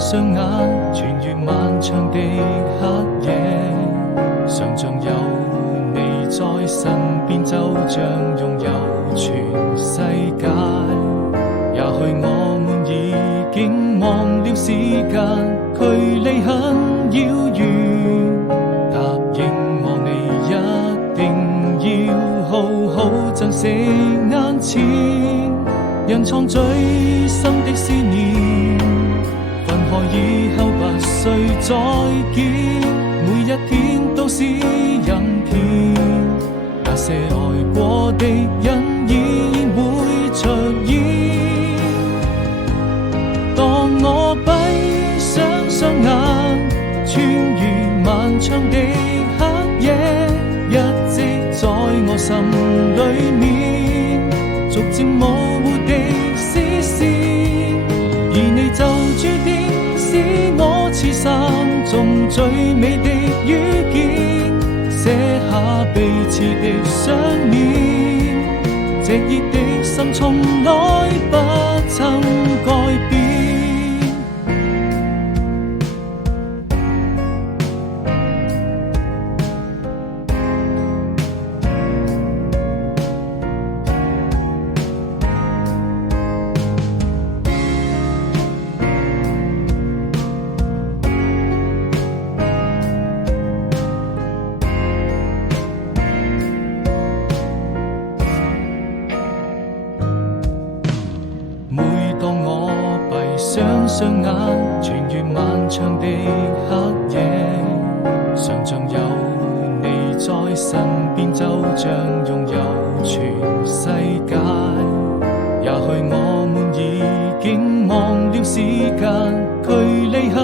雙眼，穿越漫長的黑夜，想像有你在身邊，就像擁有全世界。也許我們已經忘了時間，距離很遙遠。答應我你一定要好好珍惜眼前，人藏最深的思念，分開以後不需再見，每一天都是陰天，那些愛過的人依然會出現。當我閉上雙眼，穿越漫長的黑夜，一直在我心裏面逐漸模糊的視線，而你就注定是我此生中最美的遇見，寫下彼此的相念，這熱的心從來不曾改變。雙眼穿越漫長的黑夜，想像有你在身邊，就像擁有全世界。也許我們已經忘了時間，距離很